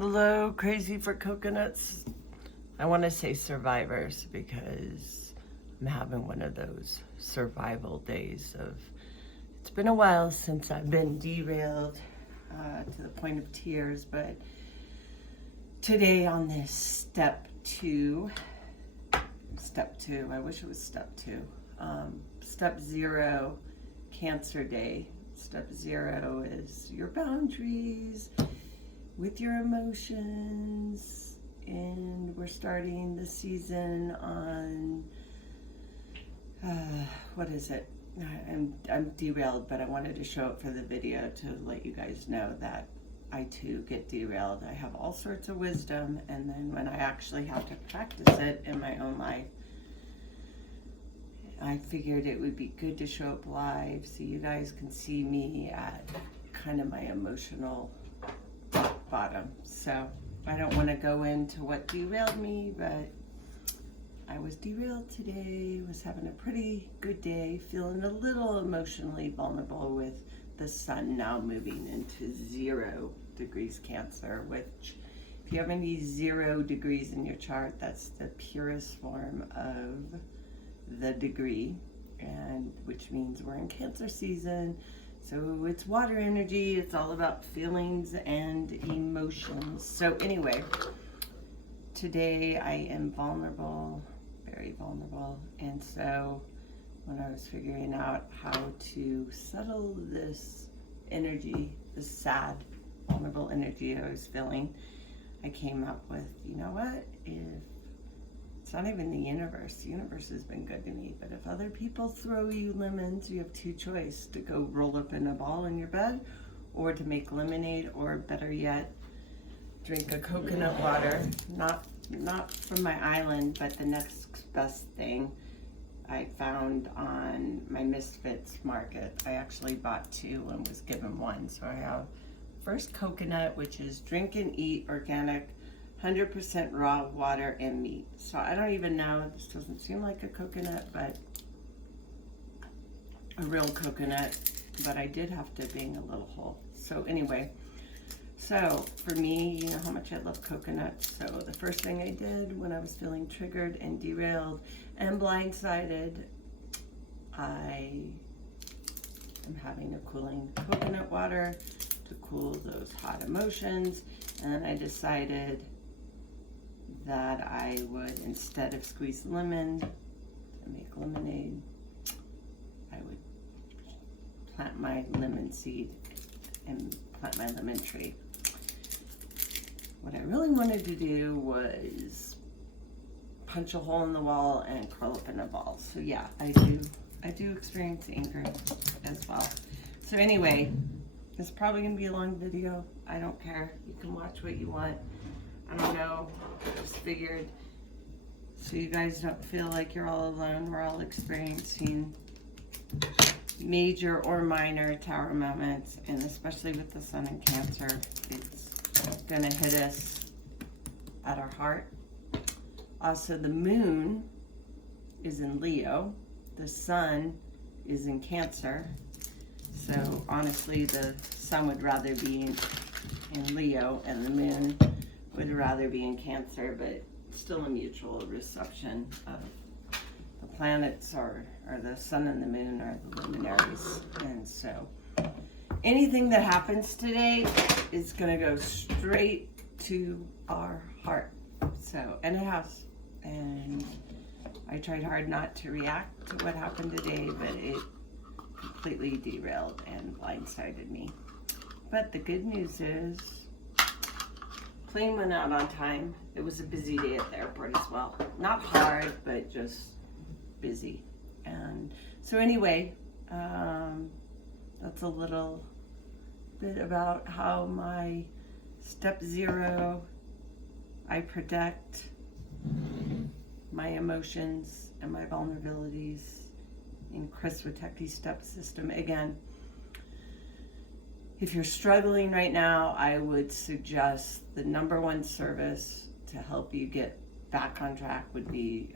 Hello, Crazy for Coconuts. I want to say survivors because I'm having one of those survival days of, it's been a while since I've been derailed to the point of tears, but today on this step two, I wish it was step two, step 0, Cancer Day. Step 0 is your boundaries with your emotions, and we're starting the season on what is it? I'm derailed, but I wanted to show it for the video to let you guys know that I too get derailed. I have all sorts of wisdom, and then when I actually have to practice it in my own life, I figured it would be good to show up live so you guys can see me at kind of my emotional bottom. So I don't want to go into what derailed me, but I was derailed today, was having a pretty good day, feeling a little emotionally vulnerable with the sun now moving into 0 degrees Cancer, which if you have any 0 degrees in your chart, that's the purest form of the degree, and which means we're in Cancer season. So it's water energy, it's all about feelings and emotions. So anyway, today I am vulnerable, very vulnerable, and so when I was figuring out how to settle this energy, this sad, vulnerable energy I was feeling, I came up with, you know what, if it's not even the universe has been good to me, but if other people throw you lemons, you have 2 choices: to go roll up in a ball in your bed, or to make lemonade, or better yet, drink a coconut water, not from my island, but the next best thing I found on my Misfits market. I actually bought 2 and was given 1. So I have first coconut, which is drink and eat organic 100% raw water and meat. So I don't even know, this doesn't seem like a coconut, but a real coconut, but I did have to bang a little hole. So anyway, so for me, you know how much I love coconuts. So the first thing I did when I was feeling triggered and derailed and blindsided, I am having a cooling coconut water to cool those hot emotions. And then I decided that I would, instead of squeeze lemon and make lemonade, I would plant my lemon seed and plant my lemon tree. What I really wanted to do was punch a hole in the wall and curl up in a ball. So yeah, I do experience anger as well. So anyway, it's probably gonna be a long video. I don't care. You can watch what you want. I don't know. I just figured so you guys don't feel like you're all alone. We're all experiencing major or minor tower moments, and especially with the sun in Cancer, it's gonna hit us at our heart. Also, the moon is in Leo. The sun is in Cancer. So honestly, the sun would rather be in Leo, and the moon would rather be in Cancer, but still a mutual reception of the planets, or the sun and the moon are the luminaries. And so anything that happens today is going to go straight to our heart. So, and it has. And I tried hard not to react to what happened today, but it completely derailed and blindsided me. But the good news is, plane went out on time. It was a busy day at the airport as well. Not hard, but just busy. And so anyway, that's a little bit about how my step 0, I protect my emotions and my vulnerabilities in Chris Witecki's step system. Again, if you're struggling right now, I would suggest the #1 service to help you get back on track would be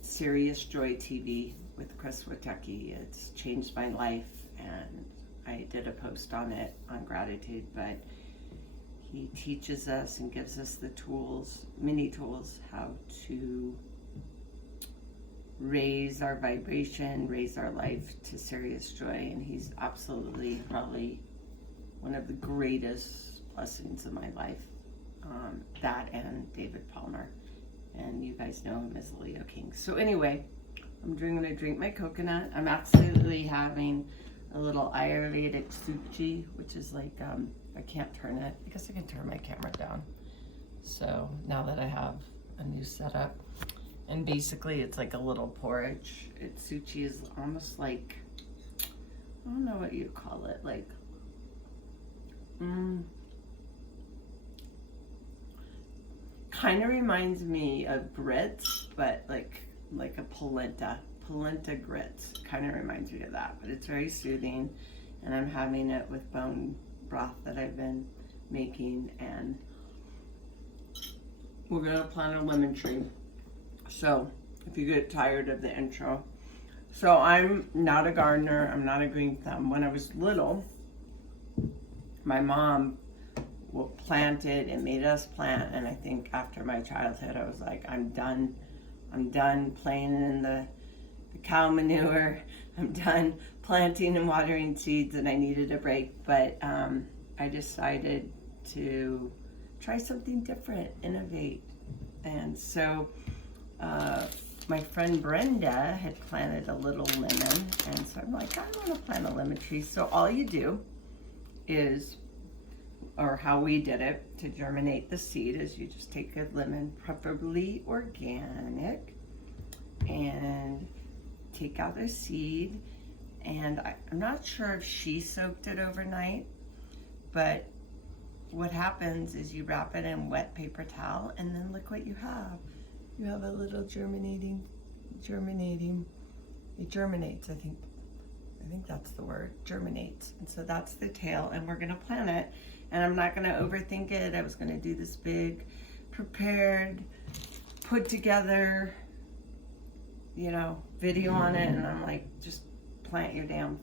Serious Joy TV with Chris Witecki. It's changed my life, and I did a post on it on gratitude, but He teaches us and gives us the tools, many tools, how to raise our vibration, raise our life to serious joy. And he's absolutely probably one of the greatest blessings of my life. That and David Palmer. And you guys know him as Leo King. So anyway, I'm gonna drink my coconut. I'm absolutely having a little Ayurvedic suchi, which is like, I can't turn it. I guess I can turn my camera down. So now that I have a new setup, and basically it's like a little porridge. Suchi is almost like, I don't know what you call it, like, kind of reminds me of grits, but like a polenta grits. Kind of reminds me of that, but it's very soothing. And I'm having it with bone broth that I've been making, and we're gonna plant a lemon tree. So if you get tired of the intro, so I'm not a gardener, I'm not a green thumb. When I was little, my mom planted and made us plant, and I think after my childhood I was like, I'm done playing in the cow manure. I'm done planting and watering seeds, and I needed a break. But I decided to try something different, innovate. And so my friend Brenda had planted a little lemon, and so I'm like, I want to plant a lemon tree. So all you do is, or how we did it to germinate the seed, is you just take a lemon, preferably organic, and take out the seed. And I'm not sure if she soaked it overnight, but what happens is you wrap it in wet paper towel, and then look what you have. You have a little germinating, it germinates, I think that's the word, germinates. And so that's the tail, and we're gonna plant it. And I'm not gonna overthink it. I was gonna do this big, prepared, put together, video on it, and I'm like, just plant your damn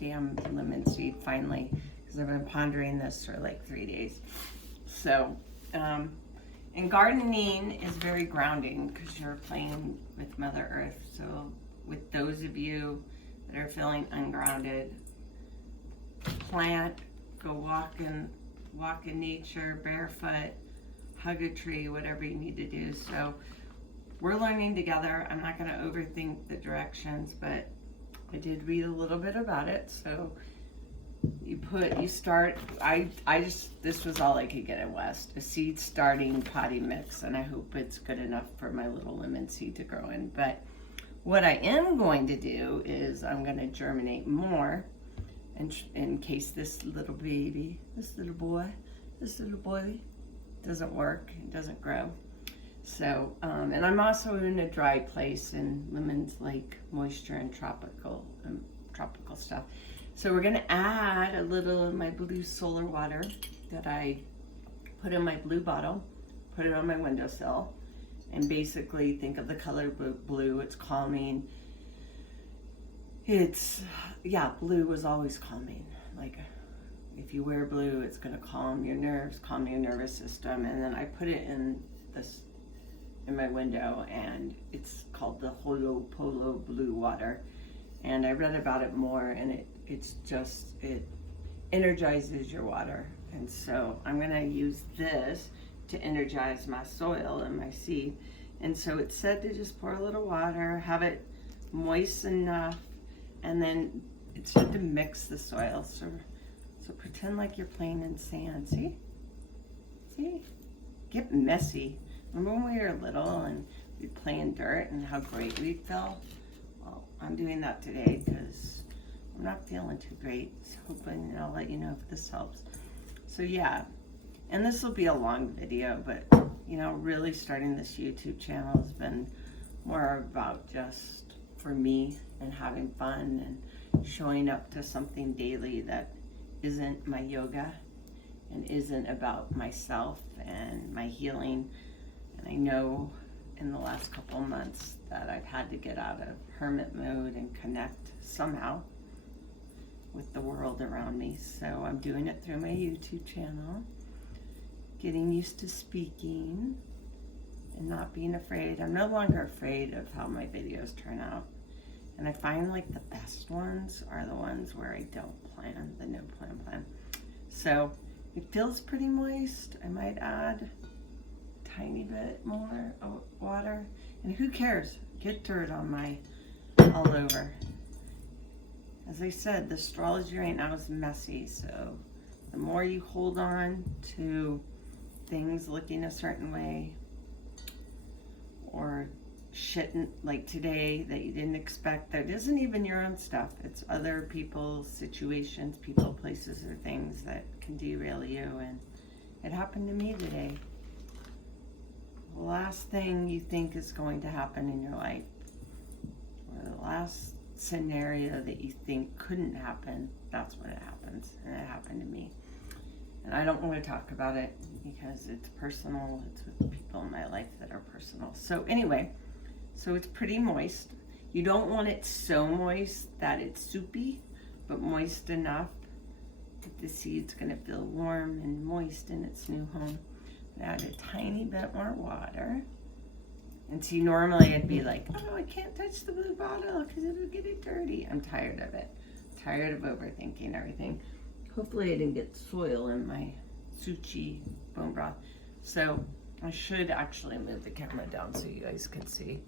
lemon seed finally, because I've been pondering this for like 3 days. So, and gardening is very grounding because you're playing with Mother Earth. So with those of you that are feeling ungrounded, plant, go walk in nature, barefoot, hug a tree, whatever you need to do. So we're learning together. I'm not going to overthink the directions, but I did read a little bit about it. So this was all I could get at West, a seed starting potting mix, and I hope it's good enough for my little lemon seed to grow in. But what I am going to do is I'm going to germinate more, in case this little boy doesn't work, it doesn't grow. So, and I'm also in a dry place, and lemons like moisture and tropical stuff. So we're gonna add a little of my blue solar water that I put in my blue bottle, put it on my windowsill, and basically think of the color blue. It's calming. Blue was always calming. Like, if you wear blue, it's gonna calm your nerves, calm your nervous system. And then I put it in my window, and it's called the Holo Polo Blue Water. And I read about it more, and it energizes your water. And so I'm gonna use this to energize my soil and my seed. And so it's said to just pour a little water, have it moist enough, and then it's said to mix the soil. So pretend like you're playing in sand. See? Get messy. Remember when we were little and we'd play in dirt and how great we'd feel? Well, I'm doing that today because I'm not feeling too great. So hoping I'll let you know if this helps. So yeah, and this will be a long video, but really starting this YouTube channel has been more about just for me and having fun and showing up to something daily that isn't my yoga and isn't about myself and my healing. And I know in the last couple of months that I've had to get out of hermit mode and connect somehow with the world around me. So I'm doing it through my YouTube channel. getting used to speaking and not being afraid. I'm no longer afraid of how my videos turn out. And I find like the best ones are the ones where I don't plan, the no plan. So it feels pretty moist. I might add a tiny bit more water. And who cares? Get dirt on my all over. As I said, the astrology right now is messy, so the more you hold on to things looking a certain way, or shit like today that you didn't expect, that isn't even your own stuff, it's other people's situations, people, places, or things that can derail you. And it happened to me today. The last thing you think is going to happen in your life, or the last scenario that you think couldn't happen, that's when it happens. And it happened to me. And I don't want to talk about it because it's personal. It's with people in my life that are personal. So anyway, so it's pretty moist. You don't want it so moist that it's soupy, but moist enough that the seed's going to feel warm and moist in its new home. Add a tiny bit more water. And see, normally I'd be like, oh, I can't touch the blue bottle because it'll get it dirty. I'm tired of it. Tired of overthinking everything. Hopefully I didn't get soil in my sushi bone broth. So I should actually move the camera down so you guys can see.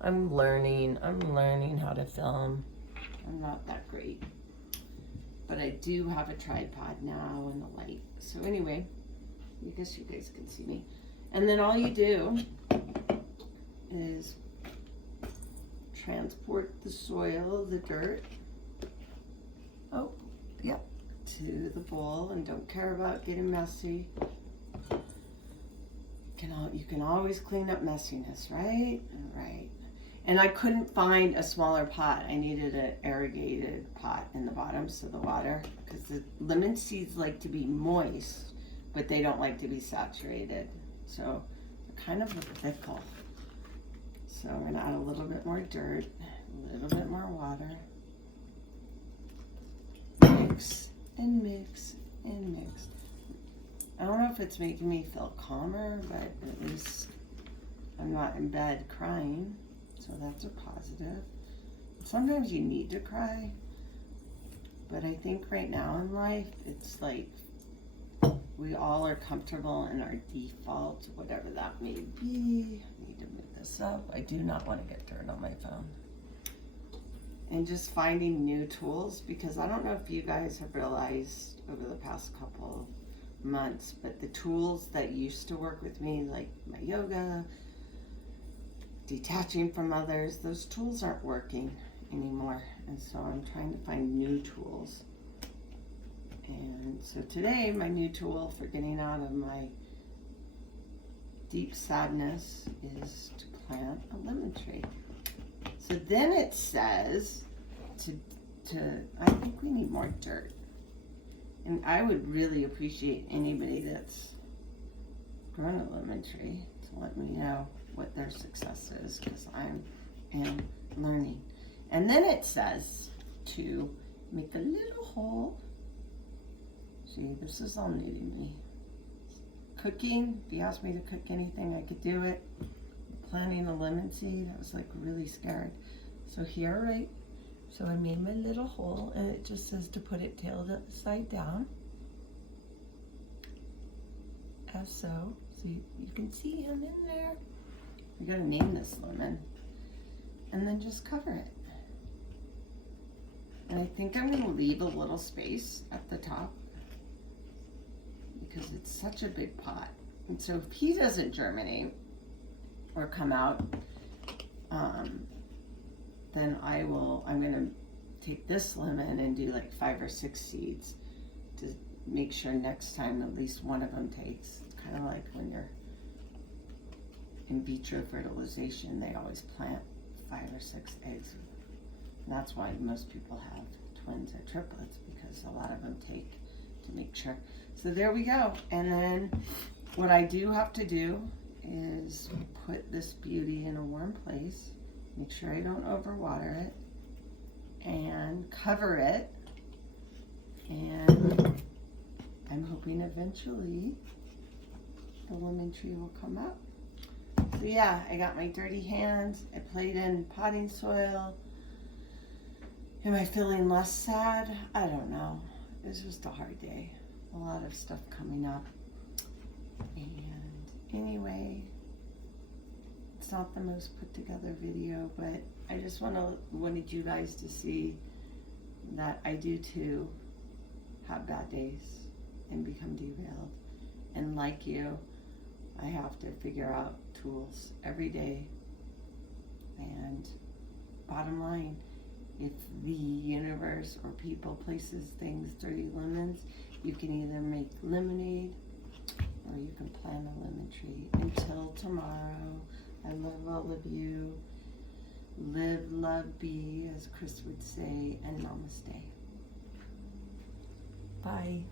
I'm learning how to film. I'm not that great. But I do have a tripod now and a light. So anyway, I guess you guys can see me. And then all you do is transport the soil, the dirt, to the bowl, and don't care about getting messy. You can always clean up messiness, right? Right. And I couldn't find a smaller pot. I needed an irrigated pot in the bottom, so the water, because the lemon seeds like to be moist, but they don't like to be saturated. So they're kind of fickle. So I'm gonna add a little bit more dirt, a little bit more water. Mix and mix and mix. I don't know if it's making me feel calmer, but at least I'm not in bed crying. So that's a positive. Sometimes you need to cry, but I think right now in life, it's like we all are comfortable in our default, whatever that may be. I need to move this up. I do not want to get dirt on my phone. And just finding new tools, because I don't know if you guys have realized over the past couple months, but the tools that used to work with me, like my yoga, detaching from others, those tools aren't working anymore. And so I'm trying to find new tools. And so today, my new tool for getting out of my deep sadness is to plant a lemon tree. So then it says I think we need more dirt. And I would really appreciate anybody that's grown a lemon tree to let me know what their success is, because I am learning. And then it says to make a little hole. See, this is all new to me. Cooking, if you asked me to cook anything, I could do it. Planting a lemon seed, I was like really scared. So here, right? So I made my little hole, and it just says to put it tail side down. As so. So you can see him in there. We gotta name this lemon. And then just cover it. And I think I'm gonna leave a little space at the top because it's such a big pot. And so if he doesn't germinate or come out, then I'm gonna take this lemon and do like 5 or 6 seeds to make sure next time at least one of them takes. It's kind of like when you're in vitro fertilization, they always plant 5 or 6 eggs. And that's why most people have twins or triplets, because a lot of them take to make sure. So there we go. And then what I do have to do is put this beauty in a warm place, make sure I don't overwater it, and cover it. And I'm hoping eventually the lemon tree will come up. So yeah, I got my dirty hands. I played in potting soil. Am I feeling less sad? I don't know. It was just a hard day. A lot of stuff coming up. And anyway, it's not the most put together video, but I just wanted you guys to see that I do too have bad days and become derailed. And like you, I have to figure out tools every day. And bottom line, if the universe or people, places, things, dirty lemons, you can either make lemonade or you can plant a lemon tree. Until tomorrow, I love all of you. Live, love, be, as Chris would say, and namaste. Bye.